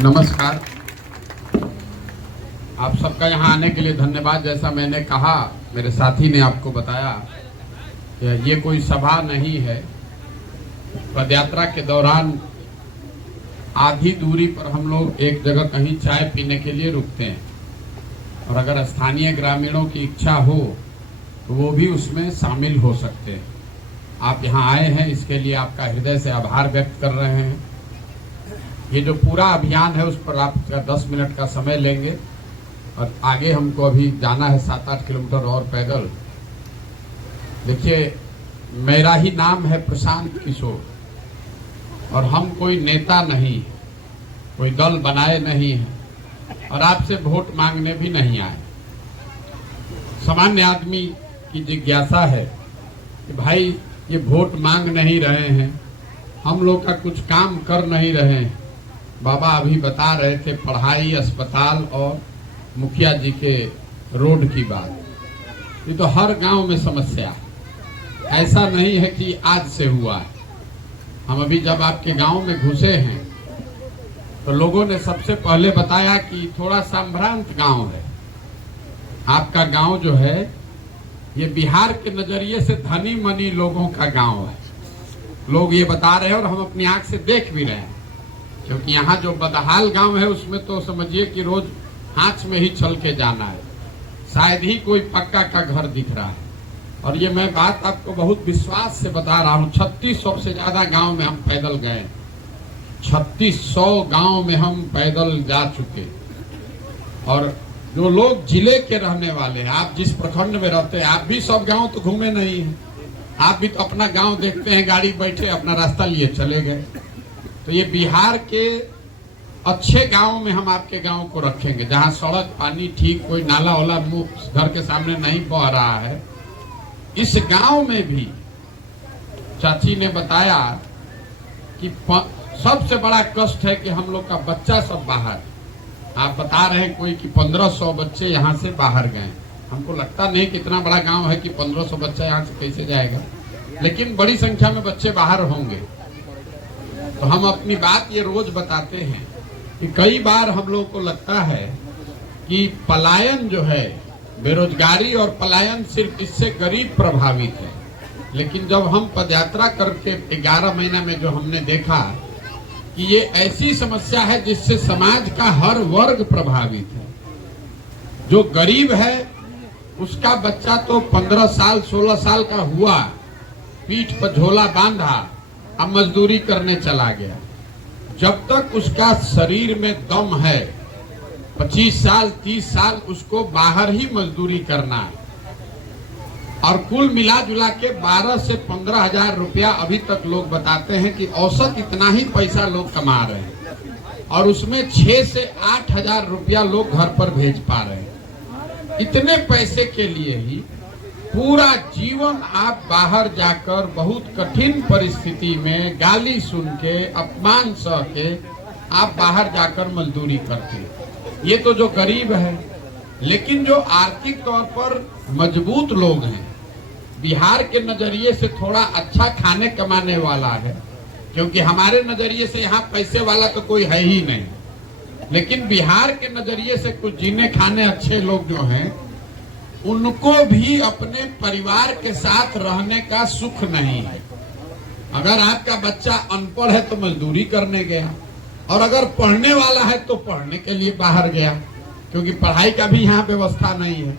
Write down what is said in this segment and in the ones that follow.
नमस्कार। आप सबका यहाँ आने के लिए धन्यवाद। जैसा मैंने कहा, मेरे साथी ने आपको बताया कि ये कोई सभा नहीं है। पदयात्रा के दौरान आधी दूरी पर हम लोग एक जगह कहीं चाय पीने के लिए रुकते हैं, और अगर स्थानीय ग्रामीणों की इच्छा हो तो वो भी उसमें शामिल हो सकते हैं। आप यहाँ आए हैं, इसके लिए आपका हृदय से आभार व्यक्त कर रहे हैं। ये जो पूरा अभियान है उस पर आप 10 मिनट का समय लेंगे, और आगे हमको अभी जाना है 7-8 किलोमीटर और पैदल। देखिए, मेरा ही नाम है प्रशांत किशोर, और हम कोई नेता नहीं, कोई दल बनाए नहीं है, और आपसे वोट मांगने भी नहीं आए। सामान्य आदमी की जिज्ञासा है कि भाई ये वोट मांग नहीं रहे हैं, हम लोग का कुछ काम कर नहीं रहे हैं। बाबा अभी बता रहे थे पढ़ाई, अस्पताल और मुखिया जी के रोड की बात। ये तो हर गांव में समस्या है, ऐसा नहीं है कि आज से हुआ है। हम अभी जब आपके गांव में घुसे हैं तो लोगों ने सबसे पहले बताया कि थोड़ा संभ्रांत गांव है। आपका गांव जो है ये बिहार के नजरिए से धनी मनी लोगों का गांव है। लोग ये बता रहे हैं और हम अपनी आंख से देख भी रहे हैं, क्योंकि यहाँ जो बदहाल गांव है उसमें तो समझिए कि रोज हाथ में ही चल के जाना है, शायद ही कोई पक्का का घर दिख रहा है। और ये मैं बात आपको बहुत विश्वास से बता रहा हूँ, 3600 से ज्यादा गांव में हम पैदल गए, 3600 गांव में हम पैदल जा चुके। और जो लोग जिले के रहने वाले हैं, आप जिस प्रखंड में रहते हैं, आप भी सब गांव तो घूमे नहीं हैं, आप भी तो अपना गांव देखते हैं, गाड़ी बैठे अपना रास्ता लिए चले गए। तो ये बिहार के अच्छे गांव में हम आपके गांव को रखेंगे, जहां सड़क पानी ठीक, कोई नाला वाला मुंह घर के सामने नहीं बह रहा है। इस गांव में भी चाची ने बताया कि सबसे बड़ा कष्ट है कि हम लोग का बच्चा सब बाहर। आप बता रहे हैं कोई कि 1500 बच्चे यहाँ से बाहर गए। हमको लगता नहीं कितना बड़ा गांव है कि 1500 बच्चा यहाँ से कैसे जाएगा, लेकिन बड़ी संख्या में बच्चे बाहर होंगे। तो हम अपनी बात ये रोज बताते हैं कि कई बार हम लोग को लगता है कि पलायन जो है, बेरोजगारी और पलायन सिर्फ इससे गरीब प्रभावित है, लेकिन जब हम पदयात्रा करके 11 महीना में जो हमने देखा कि ये ऐसी समस्या है जिससे समाज का हर वर्ग प्रभावित है। जो गरीब है उसका बच्चा तो 15 साल 16 साल का हुआ, पीठ पर झोला बांधा, अब मजदूरी करने चला गया। जब तक उसका शरीर में दम है, 25 साल 30 साल उसको बाहर ही मजदूरी करना है। और कुल मिला जुला के 12 से 15 हजार रुपया अभी तक लोग बताते हैं कि औसत इतना ही पैसा लोग कमा रहे हैं, और उसमें 6 से 8 हजार रुपया लोग घर पर भेज पा रहे हैं। इतने पैसे के लिए ही पूरा जीवन आप बाहर जाकर बहुत कठिन परिस्थिति में गाली सुन के, अपमान सह के आप बाहर जाकर मजदूरी करते हैं। ये तो जो गरीब है, लेकिन जो आर्थिक तौर पर मजबूत लोग हैं, बिहार के नजरिए से थोड़ा अच्छा खाने कमाने वाला है, क्योंकि हमारे नजरिए से यहाँ पैसे वाला तो कोई है ही नहीं, लेकिन बिहार के नजरिए से कुछ जीने खाने अच्छे लोग जो हैं, उनको भी अपने परिवार के साथ रहने का सुख नहीं है। अगर आपका बच्चा अनपढ़ है तो मजदूरी करने गया, और अगर पढ़ने वाला है तो पढ़ने के लिए बाहर गया, क्योंकि पढ़ाई का भी यहाँ व्यवस्था नहीं है।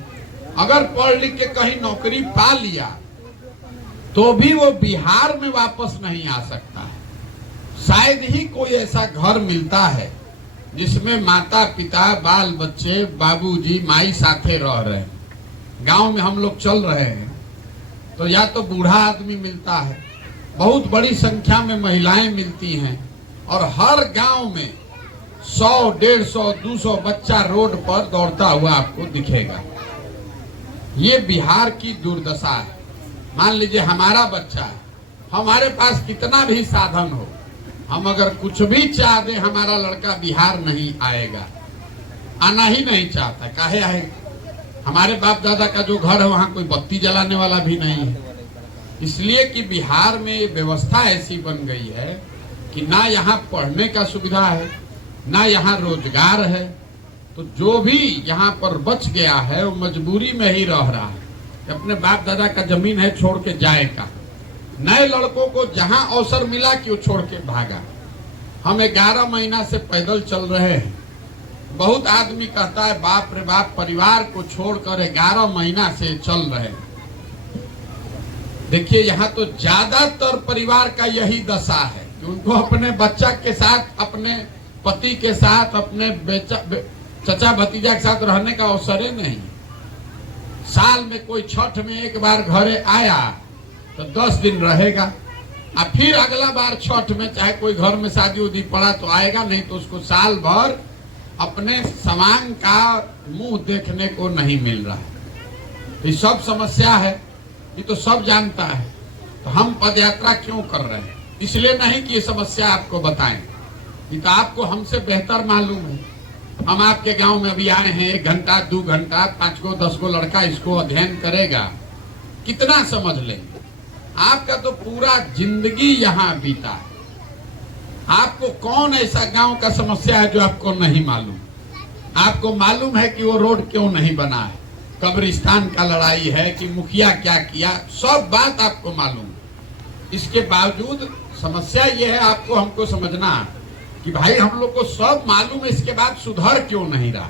अगर पढ़ लिख के कहीं नौकरी पा लिया तो भी वो बिहार में वापस नहीं आ सकता है। शायद ही कोई ऐसा घर मिलता है जिसमें माता पिता बाल बच्चे, बाबूजी माई साथे रह रहे हैं। गांव में हम लोग चल रहे हैं तो या तो बूढ़ा आदमी मिलता है, बहुत बड़ी संख्या में महिलाएं मिलती हैं, और हर गांव में 100, 150, 200 बच्चा रोड पर दौड़ता हुआ आपको दिखेगा। ये बिहार की दुर्दशा है। मान लीजिए हमारा बच्चा है, हमारे पास कितना भी साधन हो, हम अगर कुछ भी चाह दे, हमारा लड़का बिहार नहीं आएगा, आना ही नहीं चाहता। काहे आएगा? हमारे बाप दादा का जो घर है वहां कोई बत्ती जलाने वाला भी नहीं है। इसलिए कि बिहार में व्यवस्था ऐसी बन गई है कि ना यहाँ पढ़ने का सुविधा है, ना यहाँ रोजगार है। तो जो भी यहाँ पर बच गया है वो मजबूरी में ही रह रहा है, अपने बाप दादा का जमीन है छोड़ के जाएगा। नए लड़कों को जहां अवसर मिला कि वो छोड़ के भागा। हम 11 महीना से पैदल चल रहे हैं। बहुत आदमी कहता है बाप रे बाप, परिवार को छोड़कर 11 महीना से चल रहे हैं। देखिए यहाँ तो ज्यादातर परिवार का यही दशा है कि उनको अपने बच्चा के साथ, अपने पति के साथ, अपने चचा भतीजा के साथ रहने का अवसर ही नहीं। साल में कोई छठ में एक बार घरे आया तो 10 दिन रहेगा, और फिर अगला बार छठ में चाहे कोई घर में शादी उदी पड़ा तो आएगा, नहीं तो उसको साल भर अपने समांग का मुंह देखने को नहीं मिल रहा है। ये सब समस्या है, ये तो सब जानता है। तो हम पदयात्रा क्यों कर रहे हैं? इसलिए नहीं कि ये समस्या आपको बताएं, ये तो आपको हमसे बेहतर मालूम है। हम आपके गांव में अभी आए हैं, 1 घंटा 2 घंटा 5 को 10 को लड़का इसको अध्ययन करेगा, कितना समझ लेंगे? आपका तो पूरा जिंदगी यहाँ बीता है। आपको कौन ऐसा गांव का समस्या है जो आपको नहीं मालूम? आपको मालूम है कि वो रोड क्यों नहीं बना है, कब्रिस्तान का लड़ाई है कि मुखिया क्या किया, सब बात आपको मालूम। इसके बावजूद समस्या ये है, आपको हमको समझना कि भाई हम लोग को सब मालूम है, इसके बाद सुधर क्यों नहीं रहा?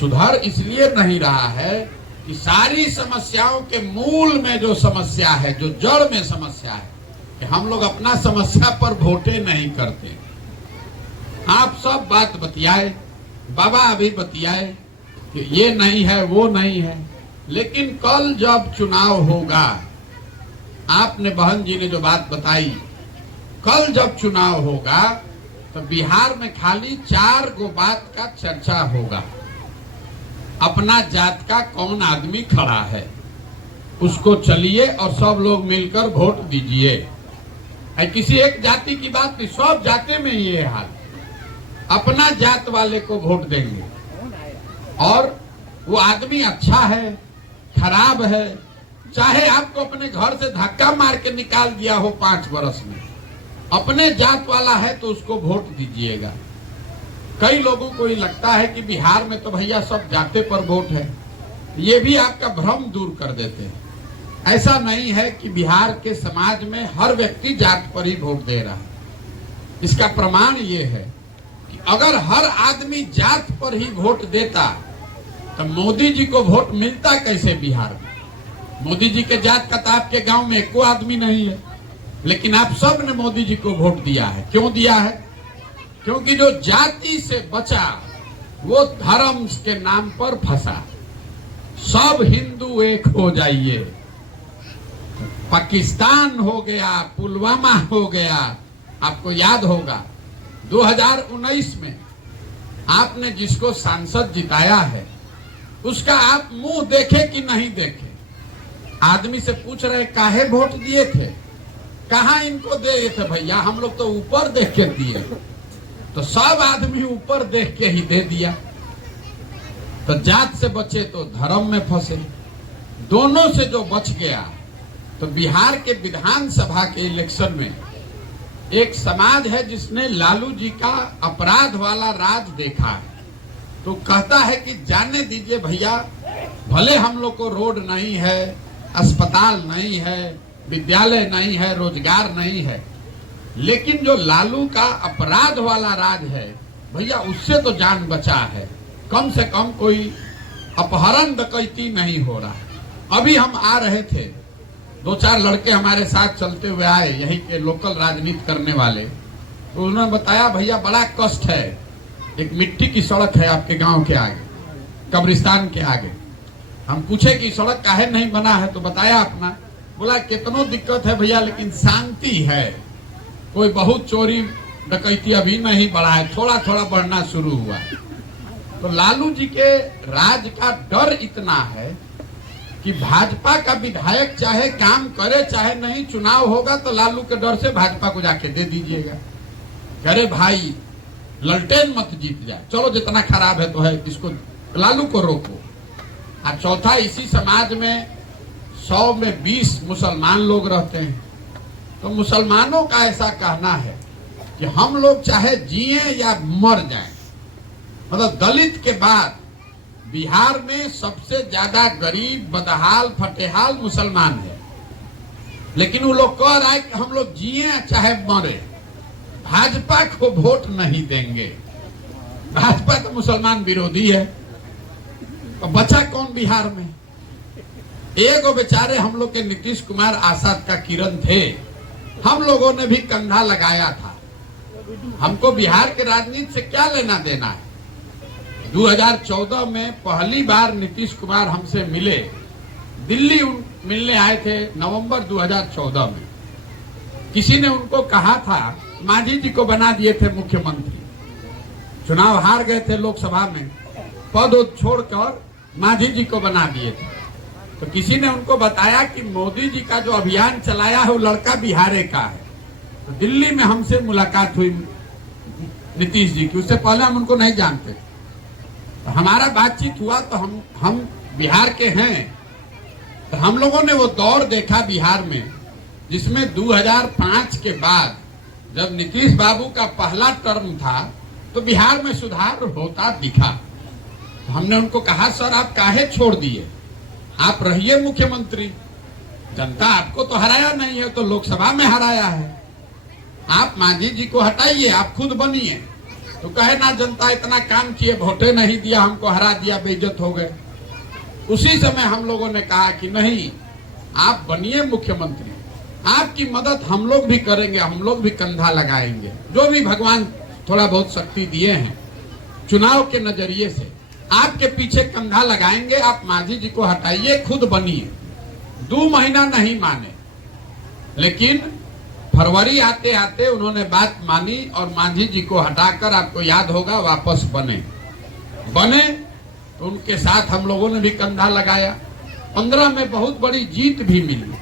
सुधर इसलिए नहीं रहा है कि सारी समस्याओं के मूल में जो समस्या है, जो जड़ में समस्या है, कि हम लोग अपना समस्या पर वोटे नहीं करते। आप सब बात बतियाए, बाबा अभी बतियाए कि ये नहीं है वो नहीं है, लेकिन कल जब चुनाव होगा, आपने बहन जी ने जो बात बताई, कल जब चुनाव होगा तो बिहार में खाली 4 गो बात का चर्चा होगा। अपना जात का कौन आदमी खड़ा है, उसको चलिए और सब लोग मिलकर वोट दीजिए। किसी एक जाति की बात नहीं, सब जाति में ये हाल। अपना जात वाले को वोट देंगे, और वो आदमी अच्छा है खराब है, चाहे आपको अपने घर से धक्का मार के निकाल दिया हो 5 वर्ष में, अपने जात वाला है तो उसको वोट दीजिएगा। कई लोगों को ये लगता है कि बिहार में तो भैया सब जाते पर वोट है, ये भी आपका भ्रम दूर कर देते हैं। ऐसा नहीं है कि बिहार के समाज में हर व्यक्ति जात पर ही वोट दे रहा है। इसका प्रमाण ये है कि अगर हर आदमी जात पर ही वोट देता तो मोदी जी को वोट मिलता कैसे बिहार में? मोदी जी के जात का तो आपके गांव में एको आदमी नहीं है, लेकिन आप सब ने मोदी जी को वोट दिया है। क्यों दिया है? क्योंकि जो जाति से बचा वो धर्म के नाम पर फंसा। सब हिंदू एक हो जाइए, पाकिस्तान हो गया, पुलवामा हो गया। आपको याद होगा 2019 में आपने जिसको सांसद जिताया है उसका आप मुंह देखे कि नहीं देखे? आदमी से पूछ रहे काहे वोट दिए थे, कहाँ इनको दिए थे? भैया हम लोग तो ऊपर देख के दिए। तो सब आदमी ऊपर देख के ही दे दिया। तो जात से बचे तो धर्म में फंसे। दोनों से जो बच गया, तो बिहार के विधानसभा के इलेक्शन में एक समाज है जिसने लालू जी का अपराध वाला राज देखा है, तो कहता है कि जाने दीजिए भैया, भले हम लोग को रोड नहीं है, अस्पताल नहीं है, विद्यालय नहीं है, रोजगार नहीं है, लेकिन जो लालू का अपराध वाला राज है भैया, उससे तो जान बचा है। कम से कम कोई अपहरण डकैती नहीं हो रहा है। अभी हम आ रहे थे, 2-4 लड़के हमारे साथ चलते हुए आए, यही के लोकल राजनीति करने वाले। तो उन्होंने बताया भैया बड़ा कष्ट है, एक मिट्टी की सड़क है आपके गांव के आगे, कब्रिस्तान के आगे। हम पूछे कि सड़क काहे नहीं बना है, तो बताया अपना, बोला कितनो दिक्कत है भैया, लेकिन शांति है, कोई बहुत चोरी डकैती अभी नहीं बढ़ा है, थोड़ा थोड़ा बढ़ना शुरू हुआ। तो लालू जी के राज का डर इतना है कि भाजपा का विधायक चाहे काम करे चाहे नहीं, चुनाव होगा तो लालू के डर से भाजपा को जाके दे दीजिएगा। अरे भाई ललटेन मत जीत जाए, चलो जितना खराब है तो है, इसको लालू को रोको। और चौथा, इसी समाज में 100 में 20 मुसलमान लोग रहते हैं। तो मुसलमानों का ऐसा कहना है कि हम लोग चाहे जिए या मर जाए, मतलब दलित के बाद बिहार में सबसे ज्यादा गरीब, बदहाल, फटेहाल मुसलमान है। लेकिन वो लोग कह रहा है कि हम लोग जिए चाहे मरे, भाजपा को वोट नहीं देंगे। भाजपा तो मुसलमान विरोधी है, तो बचा कौन बिहार में? एक बेचारे हम लोग के नीतीश कुमार आजाद का किरण थे, हम लोगों ने भी कंधा लगाया था। हमको बिहार के राजनीति से क्या लेना देना है? 2014 में पहली बार नीतीश कुमार हमसे मिले, दिल्ली मिलने आए थे नवंबर 2014 में। किसी ने उनको कहा था, मांझी जी को बना दिए थे मुख्यमंत्री, चुनाव हार गए थे लोकसभा में, पद छोड़कर मांझी जी को बना दिए थे। तो किसी ने उनको बताया कि मोदी जी का जो अभियान चलाया है वो लड़का बिहार का है। तो दिल्ली में हमसे मुलाकात हुई नीतीश जी की, उससे पहले हम उनको नहीं जानते थे। तो हमारा बातचीत हुआ, तो हम बिहार के हैं। तो हम लोगों ने वो दौर देखा बिहार में, जिसमें 2005 के बाद जब नीतीश बाबू का पहला टर्म था तो बिहार में सुधार होता दिखा। तो हमने उनको कहा, सर आप काहे छोड़ दिए, आप रहिए मुख्यमंत्री, जनता आपको तो हराया नहीं है, तो लोकसभा में हराया है, आप मांझी जी को हटाइए, आप खुद बनिए। तो कहे ना जनता इतना काम किए, वोटे नहीं दिया, हमको हरा दिया, बेइज्जत हो गए। उसी समय हम लोगों ने कहा कि नहीं, आप बनिए मुख्यमंत्री, आपकी मदद हम लोग भी करेंगे, हम लोग भी कंधा लगाएंगे, जो भी भगवान थोड़ा बहुत शक्ति दिए हैं चुनाव के नजरिए से, आपके पीछे कंधा लगाएंगे, आप मांझी जी को हटाइए, खुद बनिए। 2 महीना नहीं माने, लेकिन फरवरी आते आते उन्होंने बात मानी और मांझी जी को हटाकर, आपको याद होगा, वापस बने। तो उनके साथ हम लोगों ने भी कंधा लगाया। 15 में बहुत बड़ी जीत भी मिली,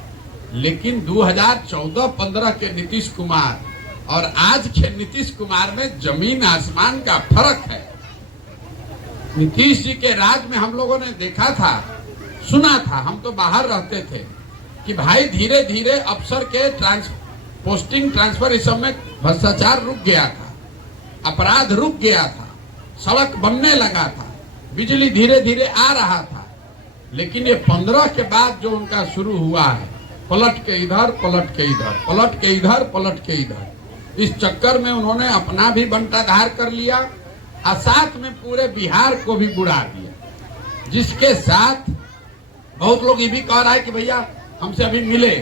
लेकिन 2014-15 के नीतीश कुमार और आज के नीतीश कुमार में जमीन आसमान का फर्क है। नीतीश जी के राज में हम लोगों ने देखा था, सुना था, हम तो बाहर रहते थे, कि भाई धीरे धीरे अफसर के पोस्टिंग ट्रांसफर, इस समय भ्रष्टाचार रुक गया था, अपराध रुक गया था, सड़क बनने लगा था, बिजली धीरे धीरे आ रहा था। लेकिन ये 15 के बाद जो उनका शुरू हुआ है, पलट के इधर, पलट के इधर, पलट के इधर, पलट के इधर, इस चक्कर में उन्होंने अपना भी बंटाधार कर लिया और साथ में पूरे बिहार को भी बुरा दिया। जिसके साथ बहुत लोग ये भी कह रहा है कि भैया हमसे अभी मिले,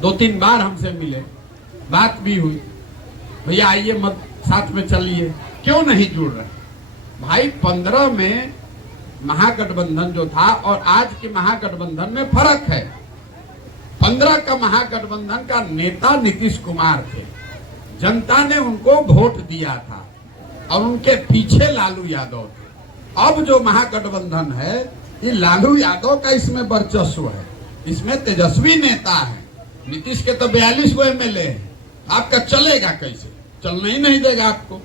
2-3 बार हमसे मिले, बात भी हुई, भैया आइए मत साथ में चलिए, क्यों नहीं जुड़ रहे? भाई 15 में महागठबंधन जो था और आज के महागठबंधन में फर्क है। 15 का महागठबंधन का नेता नीतीश कुमार थे, जनता ने उनको वोट दिया था और उनके पीछे लालू यादव थे। अब जो महागठबंधन है, ये लालू यादव का इसमें वर्चस्व है, इसमें तेजस्वी नेता है। नीतीश के तो 42 गो एमएलए है, आपका चलेगा कैसे? चलने ही नहीं देगा आपको।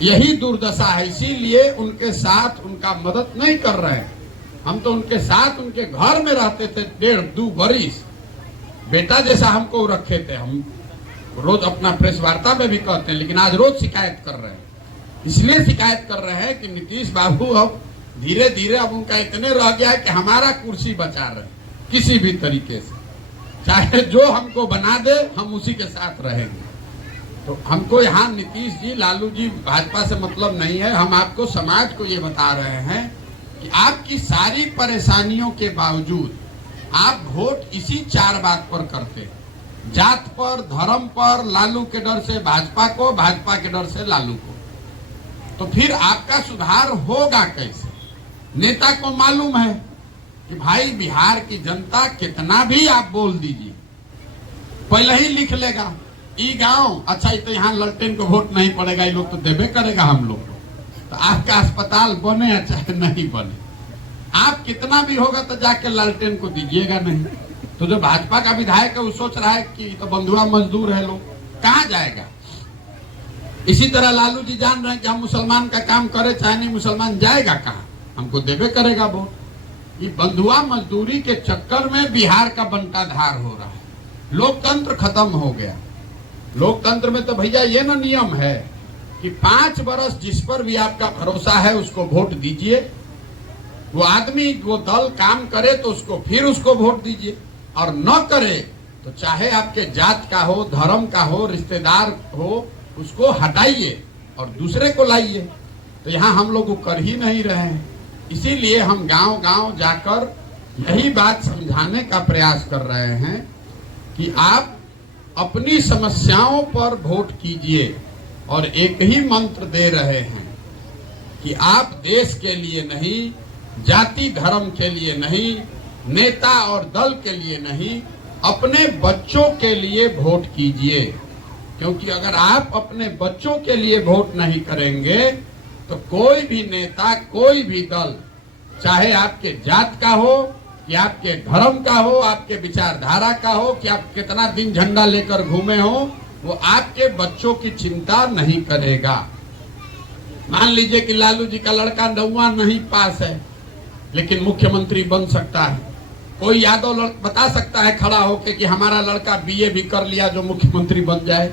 यही दुर्दशा है, इसीलिए उनके साथ उनका मदद नहीं कर रहे हैं। हम तो उनके साथ उनके घर में रहते थे 1.5-2 बरिस, बेटा जैसा हमको रखे थे। हम रोज अपना प्रेस वार्ता में भी कहते हैं, लेकिन आज रोज शिकायत कर रहे हैं। इसलिए शिकायत कर रहे हैं कि नीतीश बाबू अब धीरे धीरे अब उनका इतने रह गया है कि हमारा कुर्सी बचा रहे किसी भी तरीके से, चाहे जो हमको बना दे हम उसी के साथ रहेंगे। तो हमको यहाँ नीतीश जी, लालू जी, भाजपा से मतलब नहीं है। हम आपको, समाज को ये बता रहे हैं कि आपकी सारी परेशानियों के बावजूद आप वोट इसी 4 बात पर करते हैं, जात पर, धर्म पर, लालू के डर से भाजपा को, भाजपा के डर से लालू को। तो फिर आपका सुधार होगा कैसे? नेता को मालूम है कि भाई बिहार की जनता कितना भी आप बोल दीजिए, पहले ही लिख लेगा, ई गांव अच्छा, तो यहाँ ललटेन को वोट नहीं पड़ेगा, ये लोग तो देवे करेगा हम लोग को। तो आपका अस्पताल बने या चाहे नहीं बने, आप कितना भी होगा तो जाके लालटेन को दीजिएगा नहीं। तो जो भाजपा का विधायक है वो सोच रहा है कि तो बंधुआ मजदूर है, लोग कहाँ जाएगा। इसी तरह लालू जी जान रहे हैं कि हम मुसलमान का काम करे चाहे नहीं, मुसलमान जाएगा कहाँ, हमको देवे करेगा वोट। ये बंधुआ मजदूरी के चक्कर में बिहार का बंटाधार हो रहा है, लोकतंत्र खत्म हो गया। लोकतंत्र में तो भैया ये ना नियम है कि 5 वर्ष जिस पर भी आपका भरोसा है उसको वोट दीजिए, वो आदमी वो दल काम करे तो उसको फिर उसको वोट दीजिए, और न करे तो चाहे आपके जात का हो, धर्म का हो, रिश्तेदार हो, उसको हटाइए और दूसरे को लाइए। तो यहाँ हम लोग वो कर ही नहीं रहे हैं। इसीलिए हम गांव गांव जाकर यही बात समझाने का प्रयास कर रहे हैं कि आप अपनी समस्याओं पर वोट कीजिए, और एक ही मंत्र दे रहे हैं कि आप देश के लिए नहीं, जाति धर्म के लिए नहीं, नेता और दल के लिए नहीं, अपने बच्चों के लिए वोट कीजिए। क्योंकि अगर आप अपने बच्चों के लिए वोट नहीं करेंगे तो कोई भी नेता, कोई भी दल, चाहे आपके जात का हो कि आपके धर्म का हो, आपके विचारधारा का हो, कि आप कितना दिन झंडा लेकर घूमे हो, वो आपके बच्चों की चिंता नहीं करेगा। मान लीजिए कि लालू जी का लड़का 9वां नहीं पास है लेकिन मुख्यमंत्री बन सकता है। कोई यादव बता सकता है खड़ा होके कि हमारा लड़का बीए भी कर लिया जो मुख्यमंत्री बन जाए?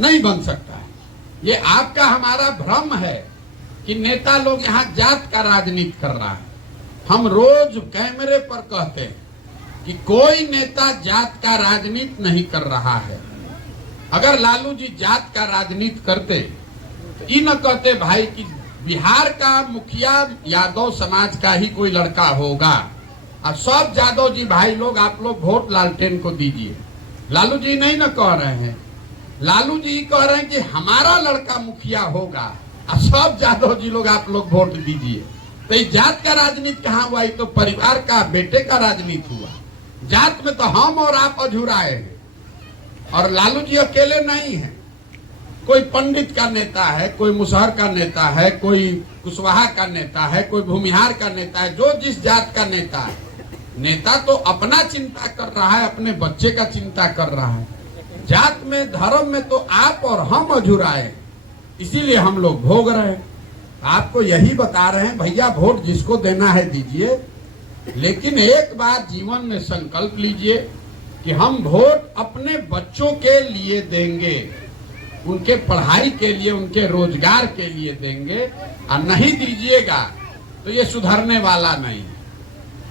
नहीं बन सकता है। ये आपका हमारा भ्रम है कि नेता लोग यहाँ जात का राजनीति कर रहा है। हम रोज कैमरे पर कहते हैं कि कोई नेता जात का राजनीति नहीं कर रहा है। अगर लालू जी जात का राजनीति करते तो ये न कहते भाई कि बिहार का मुखिया यादव समाज का ही कोई लड़का होगा और सब यादव जी भाई लोग आप लोग वोट लालटेन को दीजिए। लालू जी नहीं न कह रहे हैं, लालू जी कह रहे हैं कि हमारा लड़का मुखिया होगा और सब यादव जी लोग आप लोग वोट दीजिए। तो ये जात का राजनीति कहाँ हुआ? तो परिवार का, बेटे का राजनीति हुआ। जात में तो हम और आप अधूराए हैं, और लालू जी अकेले नहीं है। कोई पंडित का नेता है, कोई मुसहर का नेता है, कोई कुशवाहा का नेता है, कोई भूमिहार का नेता है। जो जिस जात का नेता है, नेता तो अपना चिंता कर रहा है, अपने बच्चे का चिंता कर रहा है। जात में, धर्म में तो आप और हम अधूराए, इसीलिए हम लोग भोग रहे हैं। आपको यही बता रहे हैं भैया, वोट जिसको देना है दीजिए, लेकिन एक बार जीवन में संकल्प लीजिए कि हम वोट अपने बच्चों के लिए देंगे, उनके पढ़ाई के लिए, उनके रोजगार के लिए देंगे। और नहीं दीजिएगा तो ये सुधरने वाला नहीं।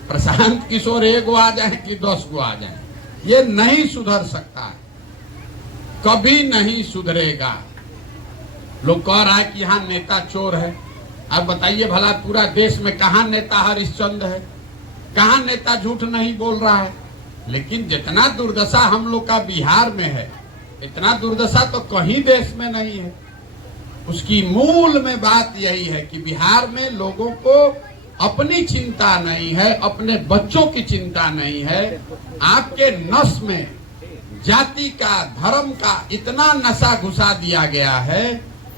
प्रशांत किशोर 1 गो आ जाए कि 10 गो आ जाए, ये नहीं सुधर सकता है, कभी नहीं सुधरेगा। लोग कह रहा है कि यहाँ नेता चोर है। अब बताइए भला पूरा देश में कहाँ नेता हरिश्चंद्र है, कहाँ नेता झूठ नहीं बोल रहा है? लेकिन जितना दुर्दशा हम लोग का बिहार में है, इतना दुर्दशा तो कहीं देश में नहीं है। उसकी मूल में बात यही है कि बिहार में लोगों को अपनी चिंता नहीं है, अपने बच्चों की चिंता नहीं है। आपके नस में जाति का, धर्म का इतना नशा घुसा दिया गया है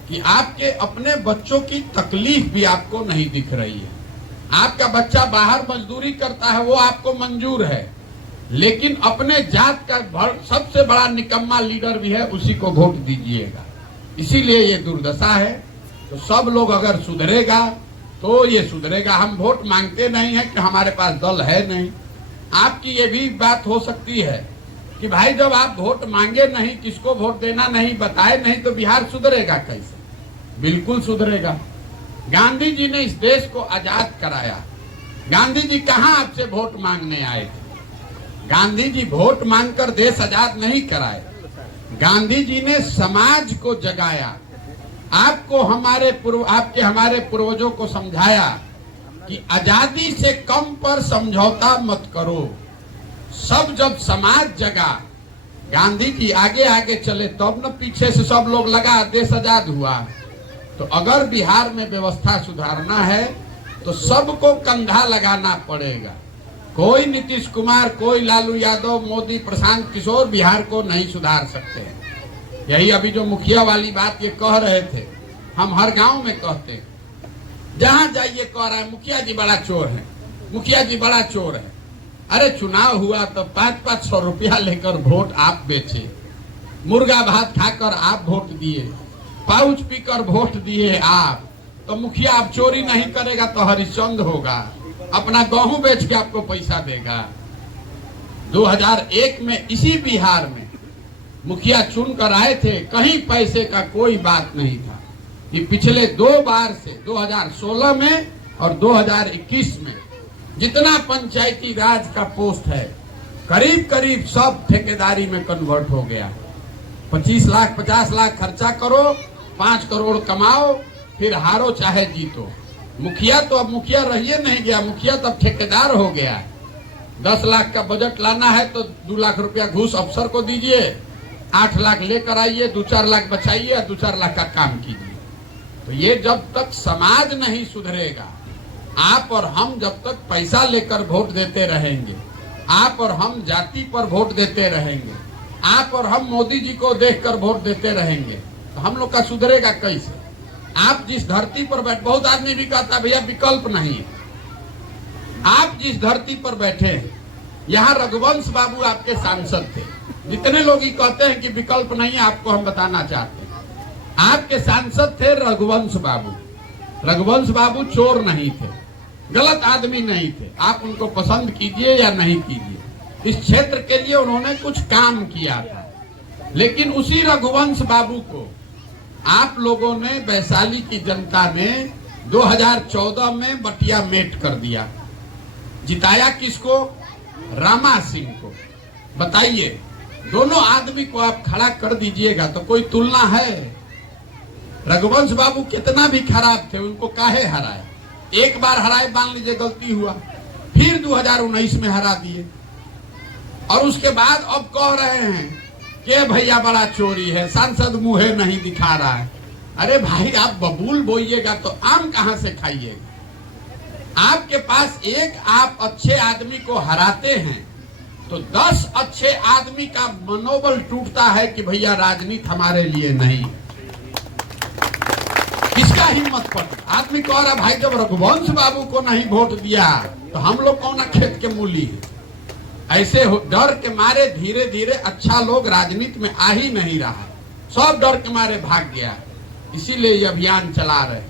कि आपके अपने बच्चों की तकलीफ भी आपको नहीं दिख रही है। आपका बच्चा बाहर मजदूरी करता है, वो आपको मंजूर है, लेकिन अपने जात का सबसे बड़ा निकम्मा लीडर भी है, उसी को वोट दीजिएगा। इसीलिए ये दुर्दशा है। तो सब लोग अगर सुधरेगा तो ये सुधरेगा। हम वोट मांगते नहीं है कि हमारे पास दल है नहीं। आपकी ये भी बात हो सकती है कि भाई जब आप वोट मांगे नहीं, किसको वोट देना नहीं बताए नहीं, तो बिहार सुधरेगा कैसे? बिल्कुल सुधरेगा। गांधी जी ने इस देश को आजाद कराया। गांधी जी कहाँ आपसे वोट मांगने आए थे? गांधी जी वोट मांगकर देश आजाद नहीं कराए। गांधी जी ने समाज को जगाया। आपको हमारे पूर्वजों को समझाया कि आजादी से कम पर समझौता मत करो। सब जब समाज जगा, गांधी जी आगे आगे चले, तब न पीछे से सब लोग लगा, देश आजाद हुआ। तो अगर बिहार में व्यवस्था सुधारना है तो सबको कंधा लगाना पड़ेगा। कोई नीतीश कुमार, कोई लालू यादव, मोदी, प्रशांत किशोर बिहार को नहीं सुधार सकते हैं। यही अभी जो मुखिया वाली बात ये कह रहे थे, हम हर गांव में कहते हैं, जहां जाइए कह रहा है मुखिया जी बड़ा चोर है, मुखिया जी बड़ा चोर है। अरे चुनाव हुआ तो 500-500 रुपया लेकर वोट आप बेचे, मुर्गा भात खाकर आप वोट दिए, पाउच पीकर वोट दिए आप। तो मुखिया आप चोरी नहीं करेगा तो हरिश्चंद्र होगा, अपना गेहूं बेच के आपको पैसा देगा। 2001 में इसी बिहार में मुखिया चुनकर आए थे, कहीं पैसे का कोई बात नहीं था। कि पिछले 2 बार से 2016 में और 2021 में जितना पंचायती राज का पोस्ट है करीब करीब सब ठेकेदारी में कन्वर्ट हो गया। 25 लाख 50 लाख खर्चा करो, 5 करोड़ कमाओ, फिर हारो चाहे जीतो। मुखिया तो अब मुखिया रहिए नहीं गया, मुखिया तो अब ठेकेदार हो गया है। 10 लाख का बजट लाना है तो 2 लाख रुपया घूस अफसर को दीजिए, 8 लाख लेकर आइए, 2-4 लाख बचाइए, 2-4 लाख का काम कीजिए। तो ये जब तक समाज नहीं सुधरेगा, आप और हम जब तक पैसा लेकर वोट देते रहेंगे, आप और हम जाति पर वोट देते रहेंगे, आप और हम मोदी जी को देखकर वोट देते रहेंगे, तो हम लोग का सुधरेगा कैसे? आप जिस धरती पर बैठ, बहुत आदमी भी कहता भैया विकल्प नहीं है। आप जिस धरती पर बैठे हैं, यहाँ रघुवंश बाबू आपके सांसद थे। जितने लोग ये कहते हैं कि विकल्प नहीं है, आपको हम बताना चाहते हैं, आपके सांसद थे रघुवंश बाबू। रघुवंश बाबू चोर नहीं थे, गलत आदमी नहीं थे। आप उनको पसंद कीजिए या नहीं कीजिए, इस क्षेत्र के लिए उन्होंने कुछ काम किया था। लेकिन उसी रघुवंश बाबू को आप लोगों ने, वैशाली की जनता ने 2014 में बटिया मेट कर दिया। जिताया किसको? रामा सिंह को। बताइए, दोनों आदमी को आप खड़ा कर दीजिएगा तो कोई तुलना है? रघुवंश बाबू कितना भी खराब थे, उनको काहे हराए? एक बार हराए, मान लीजिए गलती हुआ, फिर 2019 में हरा दिए, और उसके बाद अब कह रहे हैं कि भैया बड़ा चोरी है, सांसद मुंह नहीं दिखा रहा है। अरे भाई, आप बबूल बोइएगा तो आम कहां से खाइएगा? आपके पास एक आप अच्छे आदमी को हराते हैं तो 10 अच्छे आदमी का मनोबल टूटता है कि भैया राजनीति हमारे लिए नहीं। किसका हिम्मत पर? आदमी कह रहा भाई जब रघुवंश बाबू को नहीं वोट दिया तो हम लोग कौन खेत के मूली है। ऐसे डर के मारे धीरे धीरे अच्छा लोग राजनीति में आ ही नहीं रहा, सब डर के मारे भाग गया। इसीलिए ये अभियान चला रहे,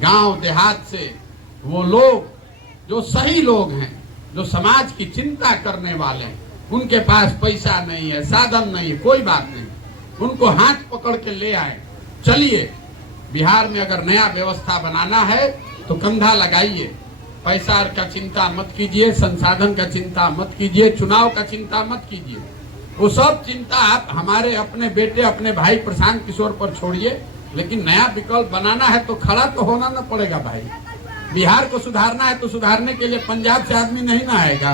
गांव देहात से वो लोग जो सही लोग हैं, जो समाज की चिंता करने वाले हैं, उनके पास पैसा नहीं है, साधन नहीं है, कोई बात नहीं, उनको हाथ पकड़ के ले आए। चलिए, बिहार में अगर नया व्यवस्था बनाना है तो कंधा लगाइए, पैसा का चिंता मत कीजिए, संसाधन का चिंता मत कीजिए, चुनाव का चिंता मत कीजिए। वो सब चिंता आप हमारे अपने बेटे, अपने भाई प्रशांत किशोर पर छोड़िए। लेकिन नया विकल्प बनाना है तो खड़ा तो होना न पड़ेगा भाई। बिहार को सुधारना है तो सुधारने के लिए पंजाब से आदमी नहीं ना आएगा,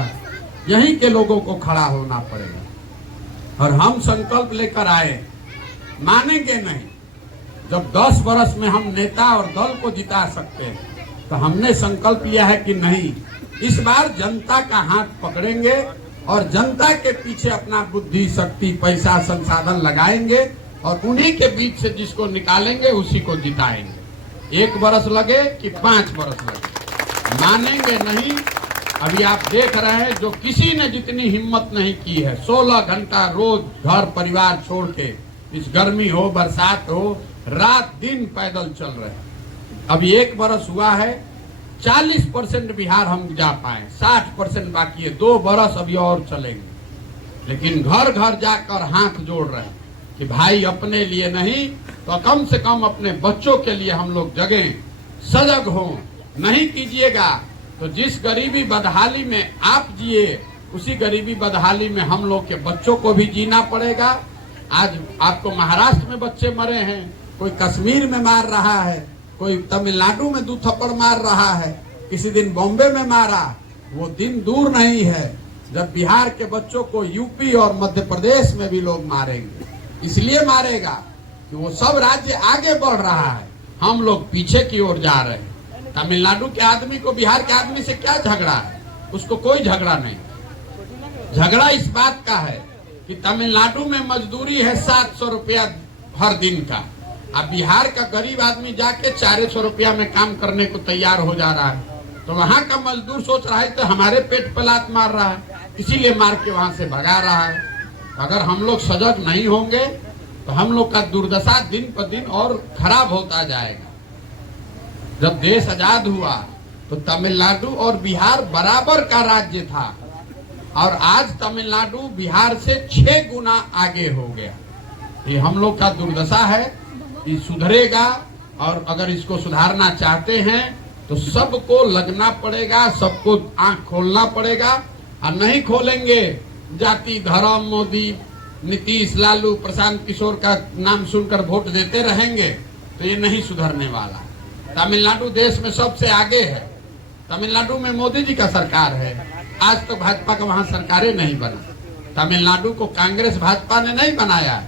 यहीं के लोगों को खड़ा होना पड़ेगा। और हम संकल्प लेकर आए, मानेंगे नहीं। जब 10 वर्ष में हम नेता और दल को जिता सकते हैं तो हमने संकल्प लिया है कि नहीं, इस बार जनता का हाथ पकड़ेंगे और जनता के पीछे अपना बुद्धि, शक्ति, पैसा, संसाधन लगाएंगे और उन्हीं के बीच से जिसको निकालेंगे उसी को जिताएंगे। 1 बरस लगे कि 5 बरस लगे, मानेंगे नहीं। अभी आप देख रहे हैं जो किसी ने जितनी हिम्मत नहीं की है, 16 घंटा रोज घर परिवार छोड़ के, इस गर्मी हो बरसात हो, रात दिन पैदल चल रहे हैं। अभी 1 बरस हुआ है, 40% बिहार हम जा पाए, 60% बाकी है। 2 बरस अभी और चलेंगे। लेकिन घर घर जाकर हाथ जोड़ रहे हैं कि भाई अपने लिए नहीं तो कम से कम अपने बच्चों के लिए हम लोग जगें, सजग हों। नहीं कीजिएगा तो जिस गरीबी बदहाली में आप जिए, उसी गरीबी बदहाली में हम लोग के बच्चों को भी जीना पड़ेगा। आज आपको महाराष्ट्र में बच्चे मरे हैं, कोई कश्मीर में मार रहा है, कोई तमिलनाडु में 2 थप्पड़ मार रहा है, किसी दिन बॉम्बे में मारा। वो दिन दूर नहीं है जब बिहार के बच्चों को यूपी और मध्य प्रदेश में भी लोग मारेंगे। इसलिए मारेगा कि वो सब राज्य आगे बढ़ रहा है, हम लोग पीछे की ओर जा रहे हैं। तमिलनाडु के आदमी को बिहार के आदमी से क्या झगड़ा है? उसको कोई झगड़ा नहीं। झगड़ा इस बात का है कि तमिलनाडु में मजदूरी है 700 रुपया हर दिन का, अब बिहार का गरीब आदमी जाके 400 रुपया में काम करने को तैयार हो जा रहा है। तो वहाँ का मजदूर सोच रहा है तो हमारे पेट पर लात मार रहा है, इसीलिए मार के वहां से भगा रहा है। अगर हम लोग सजग नहीं होंगे तो हम लोग का दुर्दशा दिन पर दिन और खराब होता जाएगा। जब देश आजाद हुआ तो तमिलनाडु और बिहार बराबर का राज्य था, और आज तमिलनाडु बिहार से 6 गुना आगे हो गया। ये हम लोग का दुर्दशा है। ये सुधरेगा और अगर इसको सुधारना चाहते हैं तो सबको लगना पड़ेगा, सबको आंख खोलना पड़ेगा। और नहीं खोलेंगे, जाति धर्म मोदी नीतीश लालू प्रशांत किशोर का नाम सुनकर वोट देते रहेंगे तो ये नहीं सुधरने वाला। तमिलनाडु देश में सबसे आगे है, तमिलनाडु में मोदी जी का सरकार है। आज तो भाजपा का वहां सरकारें नहीं बना। तमिलनाडु को कांग्रेस भाजपा ने नहीं बनाया,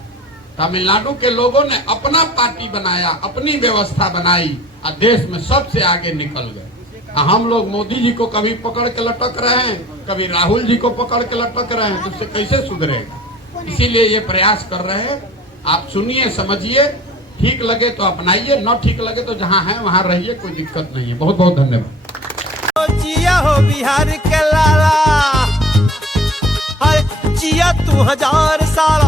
तमिलनाडु के लोगों ने अपना पार्टी बनाया, अपनी व्यवस्था बनाई और देश में सबसे आगे निकल गए। हम लोग मोदी जी को कभी पकड़ के लटक रहे हैं, कभी राहुल जी को पकड़ के लटक रहे हैं, तो उससे कैसे सुधरेगा। इसीलिए ये प्रयास कर रहे हैं। आप सुनिए, समझिए, ठीक लगे तो अपनाइए, न ठीक लगे तो जहाँ है वहाँ रहिए, कोई दिक्कत नहीं है। बहुत बहुत धन्यवाद। जिया हो बिहार के लाला, जिया तू 1000 साल।